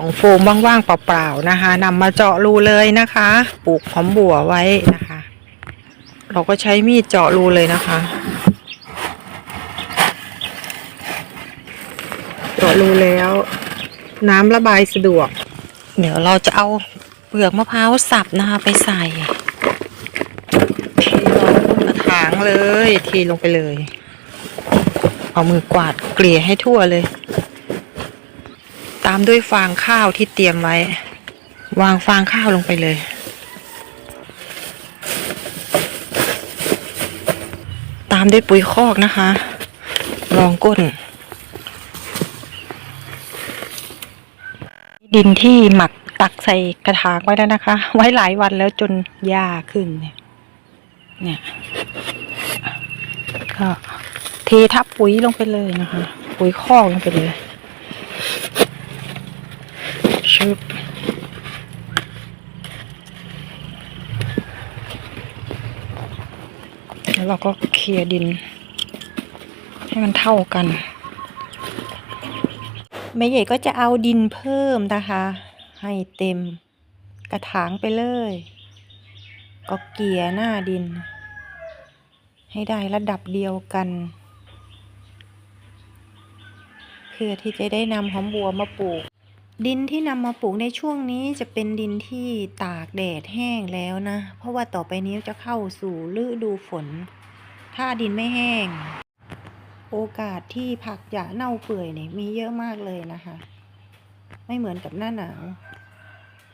ของโฟมว่างๆเปล่าๆนะคะนำมาเจาะรูเลยนะคะ ปลูกหอมบัวไว้นะคะ เราก็ใช้มีดเจาะรูเลยนะคะเจาะรูแล้ว น้ำระบายสะดวก เดี๋ยวเราจะเอาเปลือกมะพร้าวสับนะคะไปใส่เทลงกระถางเลยเทลงไปเลย เอามือกวาดเกลี่ยให้ทั่วเลย ตามด้วยฟางข้าวที่เตรียมไว้ วางฟางข้าวลงไปเลย ตามด้วยปุ๋ยคอกนะคะ รองก้น ดินที่หมักตักใส่กระถางไว้แล้วนะคะ ไว้หลายวันแล้วจนหญ้าขึ้นเนี่ยเนี่ยก็เททับปุ๋ยลงไปเลยนะคะ ปุ๋ยคอกลงไปเลย ชึบแล้วเราก็เคลียร์ดิน ให้มันเท่ากันแม่ใหญ่ก็จะเอาดินเพิ่มนะคะ ให้เต็มกระถางไปเลย ก็เกลี่ยหน้าดิน ให้ได้ระดับเดียวกันเพื่อที่จะได้นำหอมบัวมาปลูก ดินที่นำมาปลูกในช่วงนี้จะเป็นดินที่ตากแดดแห้งแล้วนะ เพราะว่าต่อไปนี้จะเข้าสู่ฤดูฝน ถ้าดินไม่แห้ง โอกาสที่ผักจะเน่าเปื่อยเนี่ยมีเยอะมากเลยนะคะ ไม่เหมือนกับหน้าหนาว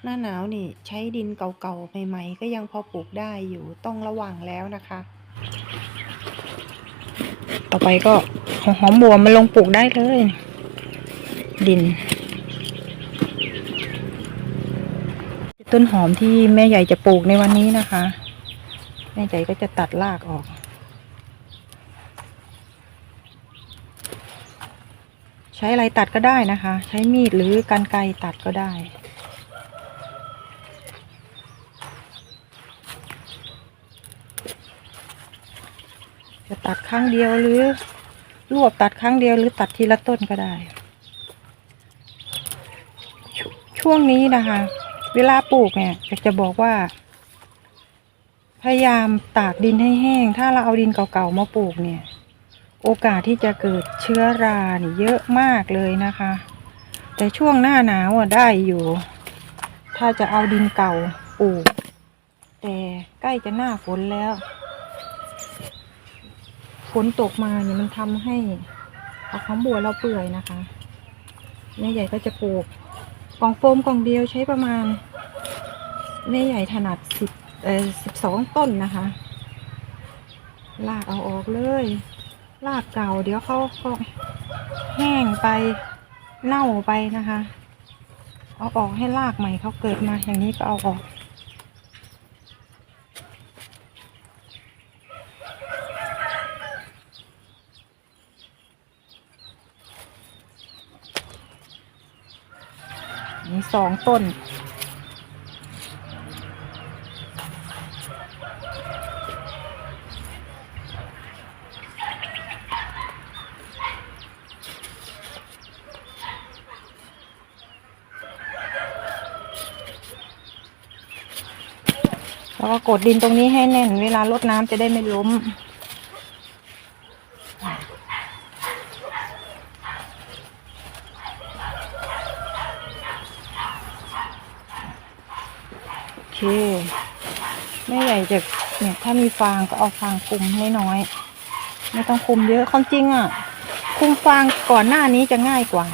หน้าหนาวนี่ใช้ดินเก่าๆใหม่ๆก็ยังพอปลูกได้อยู่ต้องระวังแล้วนะคะ ต่อไปก็หอมบัวมาลงปลูกได้เลย ดิน ต้นหอมที่แม่ใหญ่จะปลูกในวันนี้นะคะ แม่ใหญ่ก็จะตัดรากออกใช้อะไรตัดก็ได้นะคะ ใช้มีดหรือกรรไกรตัดก็ได้ จะตัดครั้งเดียวหรือรวบตัดครั้งเดียวหรือตัดทีละต้นก็ได้ชช่วงนี้นะคะ เวลาปลูกเนี่ยอยากจะบอกว่า พยายามตากดินให้แห้ง ถ้าเราเอาดินเก่าๆมาปลูกเนี่ย โอกาสที่จะเกิดเชื้อราเนี่ยเยอะมากเลยนะคะ แต่ช่วงหน้าหนาวอะได้อยู่ ถ้าจะเอาดินเก่าปลูก แต่ใกล้จะหน้าฝนแล้วฝนตกมาเนี่ยมันทำให้ผักหอมบัวเราเปื่อยนะคะแม่ใหญ่ก็จะปลูก กล่องโฟมกล่องเดียวใช้ประมาณแม่ใหญ่ถนัดสิบเอ่อสิบสองต้นนะคะลากเอาออกเลยลากเก่า เดี๋ยวเขาก็แห้งไปเน่าไปนะคะ เอาออกให้ลากใหม่เขาเกิดมาอย่างนี้ก็เอาออก มีสองต้น แล้วก็กดดินตรงนี้ให้แน่น เวลารดน้ำจะได้ไม่ล้ม เคแม่ใหญ่จะเนี่ยถ้ามีฟางก็เอาฟางคุมน้อยๆไม่ต้องคุมเยอะความจริงอะ คุมฟางก่อนหน้านี้จะง่ายกว่า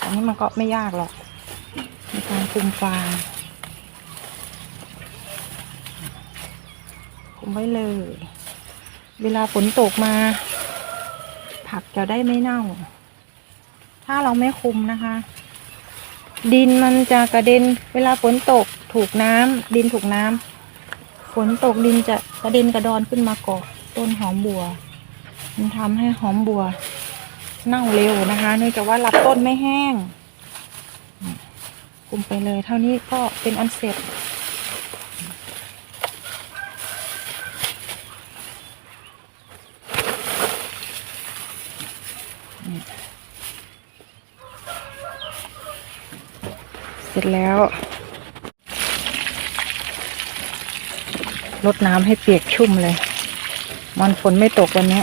อันนี้มันก็ไม่ยากหรอกในการคุมฟางคุมไว้เลย เวลาฝนตกมา ผักจะได้ไม่เน่า ถ้าเราไม่คุมนะคะ ดินมันจะกระเด็นเวลาฝนตกถูกน้ำดินถูกน้ำฝนตกดินจะกระเด็นกระดอนขึ้นมาเกาะต้นหอมบัว มันทำให้หอมบัว เน่าเร็วนะคะ เนื่องจากว่ารับต้นไม่แห้งคุมไปเลย เท่านี้ก็เป็นอันเสร็จ สร็จแล้วรดน้ำให้เปียกชุ่มเลย มันฝนไม่ตกวันนี้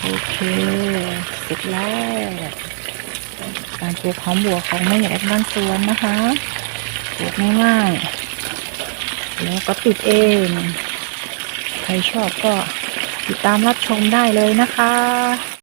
โอเคเสร็จแล้วการปลูกหอมบัวของแม่ใหญ่บ้านสวนนะคะปลูกง่ายๆแล้วก็ติดเอง ใครชอบก็ติดตามรับชมได้เลยนะคะ